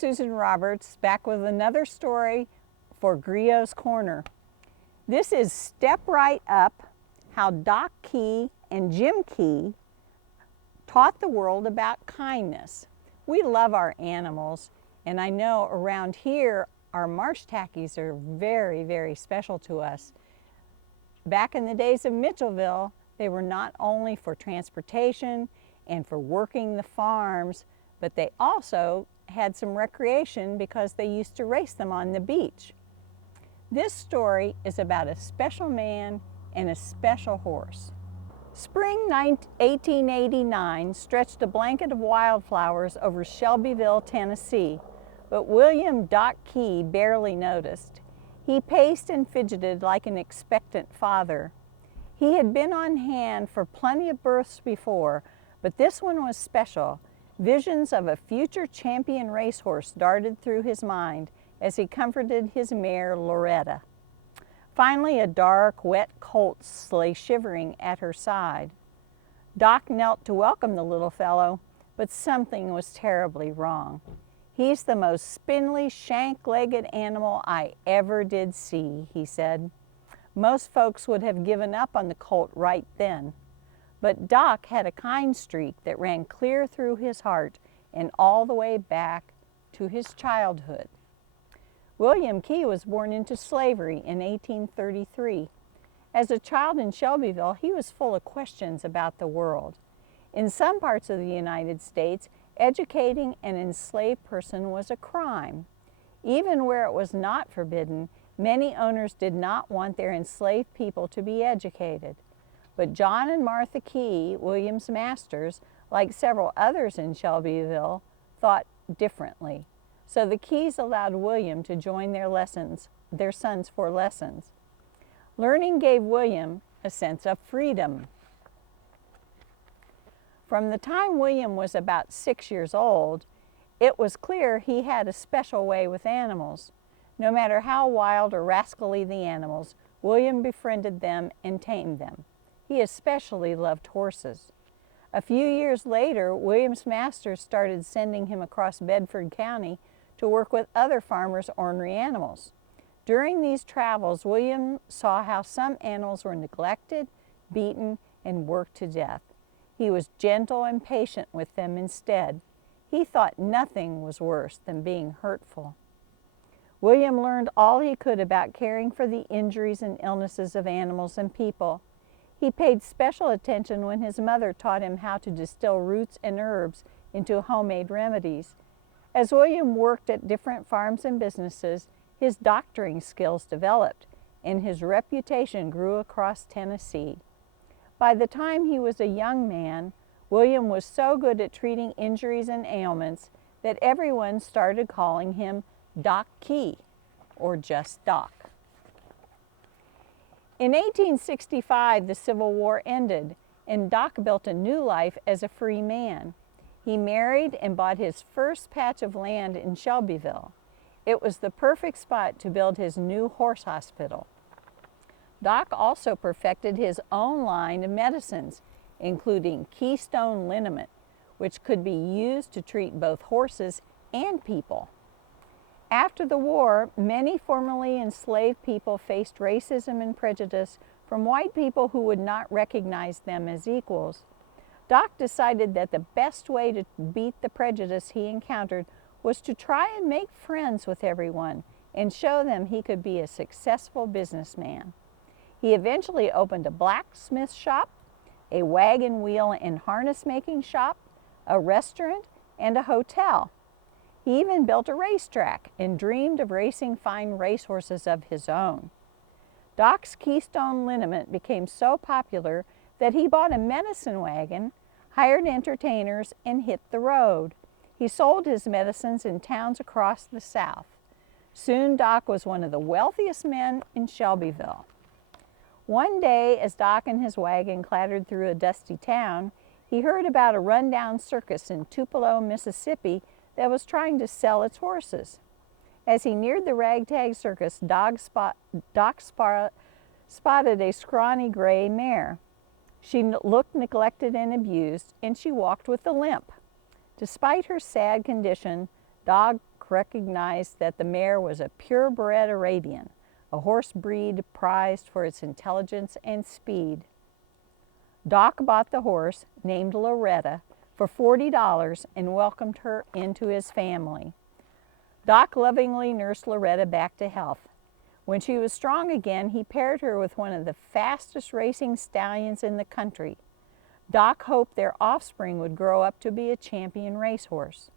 Susan Roberts, back with another story for Griot's Corner. This is Step Right Up, how Doc Key and Jim Key taught the world about kindness. We love our animals, and I know around here our marsh tackies are very, very special to us. Back in the days of Mitchellville, they were not only for transportation and for working the farms, but they also had some recreation because they used to race them on the beach. This story is about a special man and a special horse. Spring 1889 stretched a blanket of wildflowers over Shelbyville, Tennessee, but William Doc Key barely noticed. He paced and fidgeted like an expectant father. He had been on hand for plenty of births before, but this one was special. Visions of a future champion racehorse darted through his mind as he comforted his mare, Loretta. Finally, a dark, wet colt lay shivering at her side. Doc knelt to welcome the little fellow, but something was terribly wrong. "He's the most spindly, shank-legged animal I ever did see," he said. Most folks would have given up on the colt right then. But Doc had a kind streak that ran clear through his heart and all the way back to his childhood. William Key was born into slavery in 1833. As a child in Shelbyville, he was full of questions about the world. In some parts of the United States, educating an enslaved person was a crime. Even where it was not forbidden, many owners did not want their enslaved people to be educated. But John and Martha Key, William's masters, like several others in Shelbyville, thought differently. So the Keys allowed William to join their sons for lessons. Learning gave William a sense of freedom. From the time William was about 6 years old, it was clear he had a special way with animals. No matter how wild or rascally the animals, William befriended them and tamed them. He especially loved horses. A few years later, William's masters started sending him across Bedford County to work with other farmers' ornery animals. During these travels, William saw how some animals were neglected, beaten, and worked to death. He was gentle and patient with them instead. He thought nothing was worse than being hurtful. William learned all he could about caring for the injuries and illnesses of animals and people. He paid special attention when his mother taught him how to distill roots and herbs into homemade remedies. As William worked at different farms and businesses, his doctoring skills developed, and his reputation grew across Tennessee. By the time he was a young man, William was so good at treating injuries and ailments that everyone started calling him Doc Key, or just Doc. In 1865, the Civil War ended, and Doc built a new life as a free man. He married and bought his first patch of land in Shelbyville. It was the perfect spot to build his new horse hospital. Doc also perfected his own line of medicines, including Keystone liniment, which could be used to treat both horses and people. After the war, many formerly enslaved people faced racism and prejudice from white people who would not recognize them as equals. Doc decided that the best way to beat the prejudice he encountered was to try and make friends with everyone and show them he could be a successful businessman. He eventually opened a blacksmith shop, a wagon wheel and harness making shop, a restaurant, and a hotel. He even built a racetrack and dreamed of racing fine racehorses of his own. Doc's Keystone liniment became so popular that he bought a medicine wagon, hired entertainers, and hit the road. He sold his medicines in towns across the South. Soon Doc was one of the wealthiest men in Shelbyville. One day, as Doc and his wagon clattered through a dusty town, he heard about a rundown circus in Tupelo, Mississippi that was trying to sell its horses. As he neared the ragtag circus, Doc spotted a scrawny gray mare. She looked neglected and abused, and she walked with a limp. Despite her sad condition, Doc Doc recognized that the mare was a purebred Arabian, a horse breed prized for its intelligence and speed. Doc bought the horse, named Loretta, for $40 and welcomed her into his family. Doc lovingly nursed Loretta back to health. When she was strong again, he paired her with one of the fastest racing stallions in the country. Doc hoped their offspring would grow up to be a champion racehorse.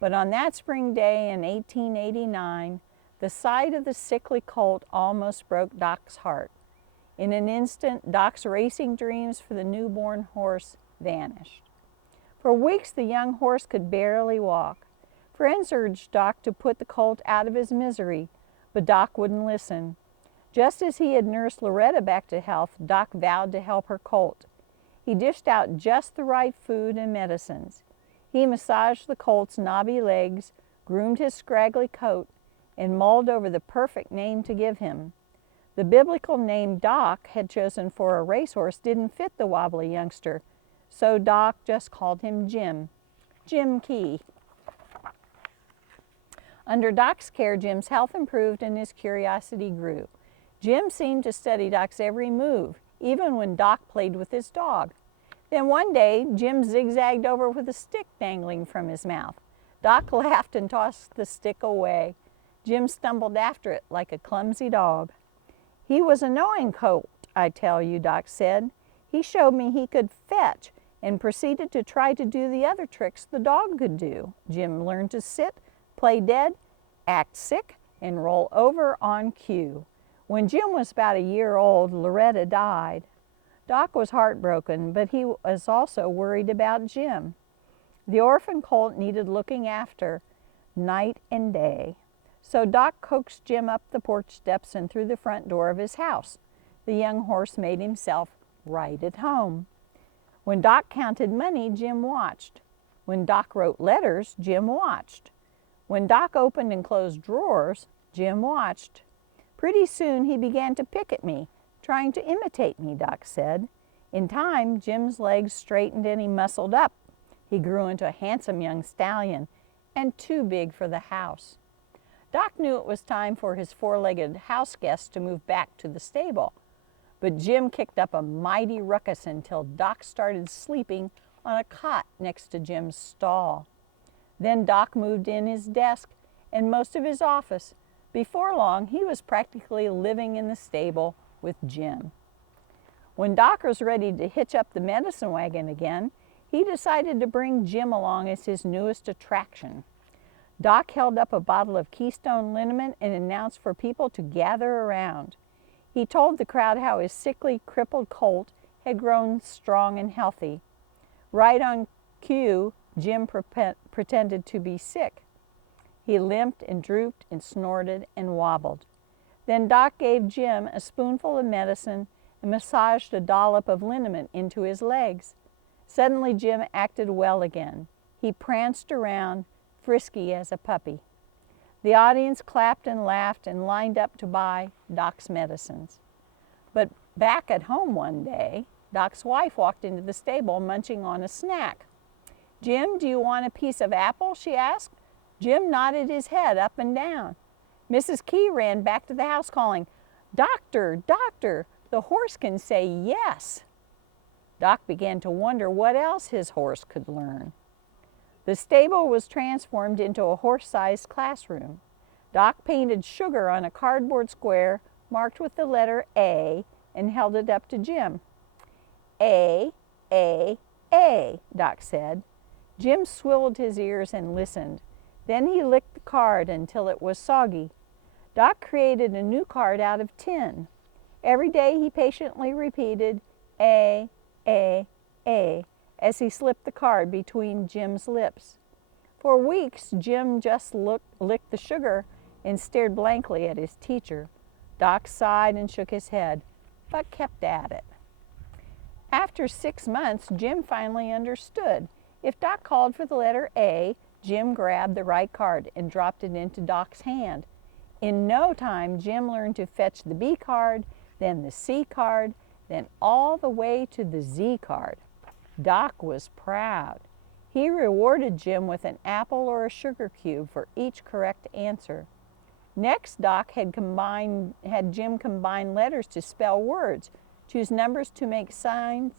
But on that spring day in 1889, the sight of the sickly colt almost broke Doc's heart. In an instant, Doc's racing dreams for the newborn horse vanished. For weeks, the young horse could barely walk. Friends urged Doc to put the colt out of his misery, but Doc wouldn't listen. Just as he had nursed Loretta back to health, Doc vowed to help her colt. He dished out just the right food and medicines. He massaged the colt's knobby legs, groomed his scraggly coat, and mulled over the perfect name to give him. The biblical name Doc had chosen for a racehorse didn't fit the wobbly youngster, so Doc just called him Jim. Jim Key. Under Doc's care, Jim's health improved and his curiosity grew. Jim seemed to study Doc's every move, even when Doc played with his dog. Then one day, Jim zigzagged over with a stick dangling from his mouth. Doc laughed and tossed the stick away. Jim stumbled after it like a clumsy dog. "He was a knowing colt, I tell you," Doc said. "He showed me he could fetch and proceeded to try to do the other tricks the dog could do." Jim learned to sit, play dead, act sick, and roll over on cue. When Jim was about a year old, Loretta died. Doc was heartbroken, but he was also worried about Jim. The orphan colt needed looking after night and day. So Doc coaxed Jim up the porch steps and through the front door of his house. The young horse made himself right at home. When Doc counted money, Jim watched. When Doc wrote letters, Jim watched. When Doc opened and closed drawers, Jim watched. Pretty soon he began to pick at me, trying to imitate me, Doc said. In time, Jim's legs straightened and he muscled up. He grew into a handsome young stallion and too big for the house. Doc knew it was time for his four-legged house guests to move back to the stable. But Jim kicked up a mighty ruckus until Doc started sleeping on a cot next to Jim's stall. Then Doc moved in his desk and most of his office. Before long, he was practically living in the stable with Jim. When Doc was ready to hitch up the medicine wagon again, he decided to bring Jim along as his newest attraction. Doc held up a bottle of Keystone liniment and announced for people to gather around. He told the crowd how his sickly, crippled colt had grown strong and healthy. Right on cue, Jim pretended to be sick. He limped and drooped and snorted and wobbled. Then Doc gave Jim a spoonful of medicine and massaged a dollop of liniment into his legs. Suddenly Jim acted well again. He pranced around, frisky as a puppy. The audience clapped and laughed and lined up to buy Doc's medicines. But back at home one day, Doc's wife walked into the stable munching on a snack. "Jim, do you want a piece of apple?" she asked. Jim nodded his head up and down. Mrs. Key ran back to the house calling, "Doctor, doctor, the horse can say yes." Doc began to wonder what else his horse could learn. The stable was transformed into a horse-sized classroom. Doc painted sugar on a cardboard square marked with the letter A and held it up to Jim. A, Doc said. Jim swiveled his ears and listened. Then he licked the card until it was soggy. Doc created a new card out of tin. Every day he patiently repeated A, as he slipped the card between Jim's lips. For weeks, Jim just licked the sugar and stared blankly at his teacher. Doc sighed and shook his head, but kept at it. After 6 months, Jim finally understood. If Doc called for the letter A, Jim grabbed the right card and dropped it into Doc's hand. In no time, Jim learned to fetch the B card, then the C card, then all the way to the Z card. Doc was proud. He rewarded Jim with an apple or a sugar cube for each correct answer. Next, Doc had Jim combine letters to spell words, choose numbers to make signs,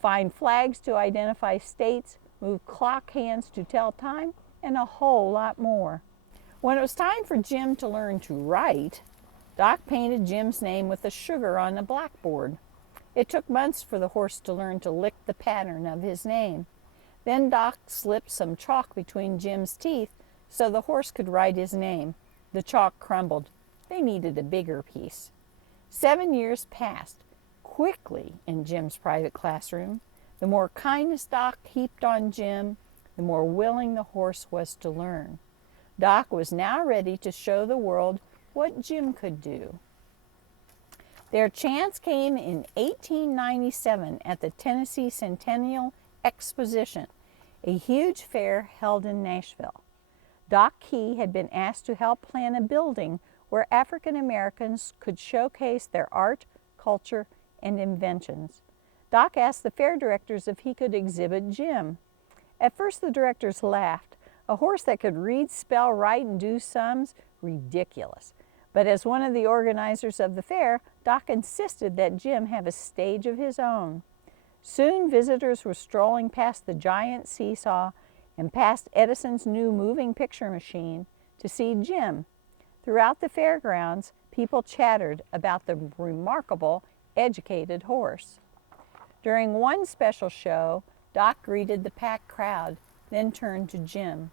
find flags to identify states, move clock hands to tell time, and a whole lot more. When it was time for Jim to learn to write, Doc painted Jim's name with the sugar on the blackboard. It took months for the horse to learn to lick the pattern of his name. Then Doc slipped some chalk between Jim's teeth so the horse could write his name. The chalk crumbled. They needed a bigger piece. 7 years passed quickly in Jim's private classroom. The more kindness Doc heaped on Jim, the more willing the horse was to learn. Doc was now ready to show the world what Jim could do. Their chance came in 1897 at the Tennessee Centennial Exposition, a huge fair held in Nashville. Doc Key had been asked to help plan a building where African Americans could showcase their art, culture, and inventions. Doc asked the fair directors if he could exhibit Jim. At first the directors laughed. A horse that could read, spell, write, and do sums? Ridiculous. But as one of the organizers of the fair, Doc insisted that Jim have a stage of his own. Soon visitors were strolling past the giant seesaw and past Edison's new moving picture machine to see Jim. Throughout the fairgrounds, people chattered about the remarkable, educated horse. During one special show, Doc greeted the packed crowd, then turned to Jim.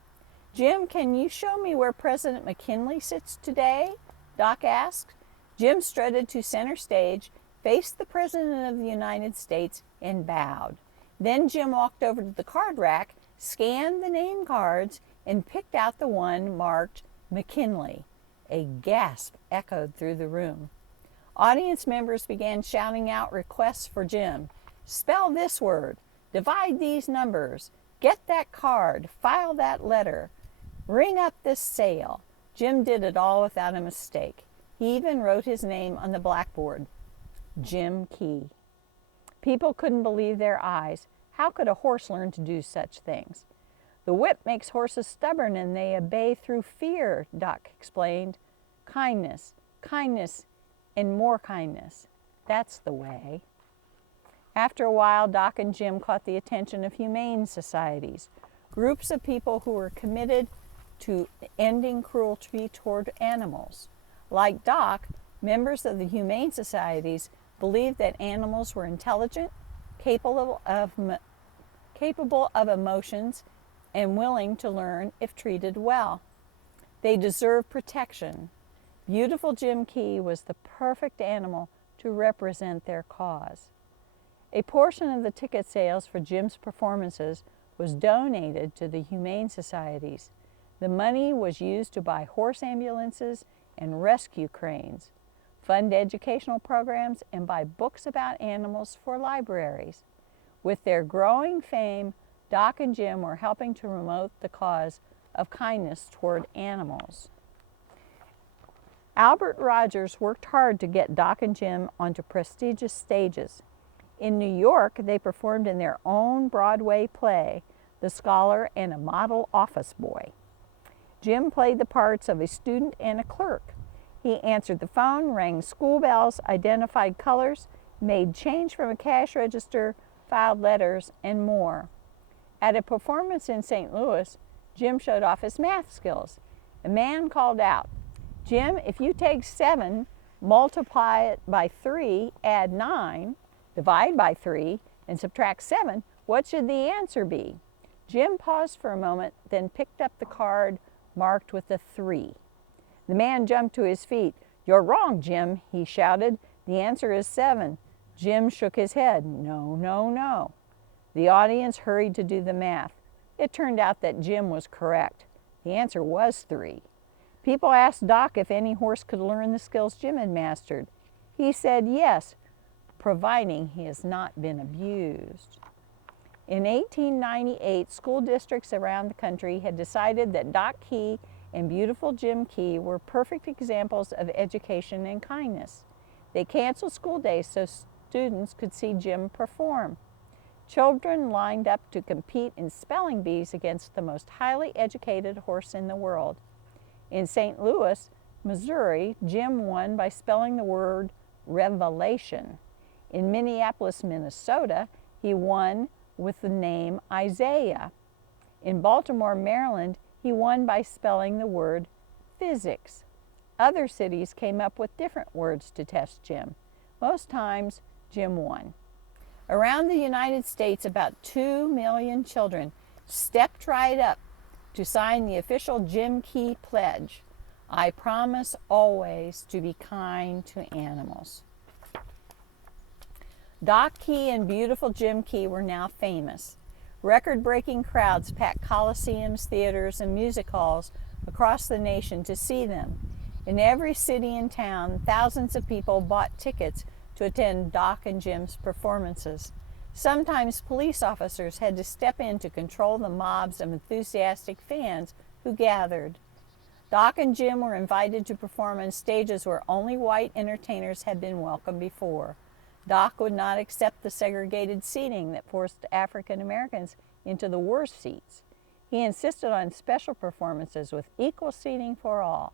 "Jim, can you show me where President McKinley sits today?" Doc asked. Jim strutted to center stage, faced the President of the United States, and bowed. Then Jim walked over to the card rack, scanned the name cards, and picked out the one marked McKinley. A gasp echoed through the room. Audience members began shouting out requests for Jim. "Spell this word. Divide these numbers. Get that card. File that letter. Ring up this sale." Jim did it all without a mistake. He even wrote his name on the blackboard. Jim Key. People couldn't believe their eyes. How could a horse learn to do such things? "The whip makes horses stubborn and they obey through fear," Doc explained. "Kindness, kindness, and more kindness. That's the way." After a while, Doc and Jim caught the attention of humane societies, groups of people who were committed to ending cruelty toward animals. Like Doc, members of the humane societies believed that animals were intelligent, capable of emotions, and willing to learn if treated well. They deserve protection. Beautiful Jim Key was the perfect animal to represent their cause. A portion of the ticket sales for Jim's performances was donated to the humane societies. The money was used to buy horse ambulances and rescue cranes, fund educational programs, and buy books about animals for libraries. With their growing fame, Doc and Jim were helping to promote the cause of kindness toward animals. Albert Rogers worked hard to get Doc and Jim onto prestigious stages. In New York, they performed in their own Broadway play, The Scholar and a Model Office Boy. Jim played the parts of a student and a clerk. He answered the phone, rang school bells, identified colors, made change from a cash register, filed letters, and more. At a performance in St. Louis, Jim showed off his math skills. A man called out, "Jim, if you take 7, multiply it by 3, add 9, divide by 3, and subtract 7, what should the answer be?" Jim paused for a moment, then picked up the card marked with a 3. The man jumped to his feet. "You're wrong, Jim," he shouted. "The answer is 7. Jim shook his head. "No, no, no." The audience hurried to do the math. It turned out that Jim was correct. The answer was 3. People asked Doc if any horse could learn the skills Jim had mastered. He said yes, providing he has not been abused. In 1898, school districts around the country had decided that Doc Key and beautiful Jim Key were perfect examples of education and kindness. They canceled school days so students could see Jim perform. Children lined up to compete in spelling bees against the most highly educated horse in the world. In St. Louis, Missouri, Jim won by spelling the word revelation. In Minneapolis, Minnesota, he won with the name Isaiah. In Baltimore, Maryland, he won by spelling the word physics. Other cities came up with different words to test Jim. Most times, Jim won. Around the United States, about 2 million children stepped right up to sign the official Jim Key pledge. I promise always to be kind to animals. Doc Key and beautiful Jim Key were now famous. Record-breaking crowds packed coliseums, theaters, and music halls across the nation to see them. In every city and town, thousands of people bought tickets to attend Doc and Jim's performances. Sometimes police officers had to step in to control the mobs of enthusiastic fans who gathered. Doc and Jim were invited to perform on stages where only white entertainers had been welcome before. Doc would not accept the segregated seating that forced African Americans into the worst seats. He insisted on special performances with equal seating for all.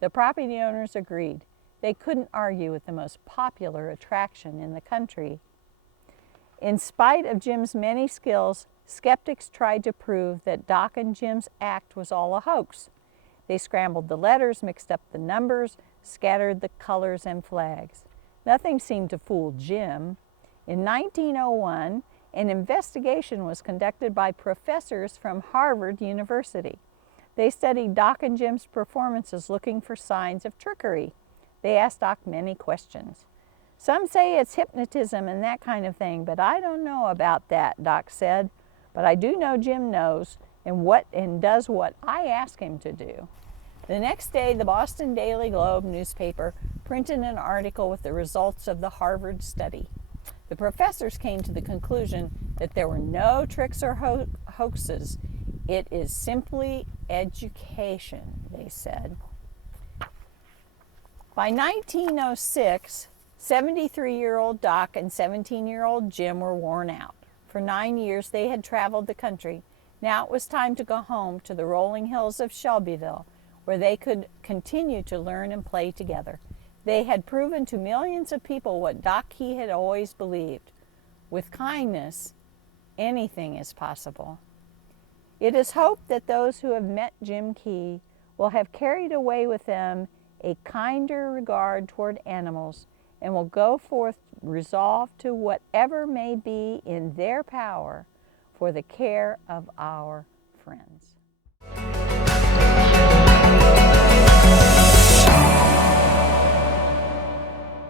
The property owners agreed. They couldn't argue with the most popular attraction in the country. In spite of Jim's many skills, skeptics tried to prove that Doc and Jim's act was all a hoax. They scrambled the letters, mixed up the numbers, scattered the colors and flags. Nothing seemed to fool Jim. In 1901, an investigation was conducted by professors from Harvard University. They studied Doc and Jim's performances looking for signs of trickery. They asked Doc many questions. Some say it's hypnotism and that kind of thing, but I don't know about that, Doc said. But I do know Jim knows and does what I ask him to do. The next day, the Boston Daily Globe newspaper printed an article with the results of the Harvard study. The professors came to the conclusion that there were no tricks or hoaxes. It is simply education, they said. By 1906, 73-year-old Doc and 17-year-old Jim were worn out. For 9 years, they had traveled the country. Now it was time to go home to the rolling hills of Shelbyville, where they could continue to learn and play together. They had proven to millions of people what Doc Key had always believed. With kindness, anything is possible. It is hoped that those who have met Jim Key will have carried away with them a kinder regard toward animals and will go forth resolved to whatever may be in their power for the care of our friends.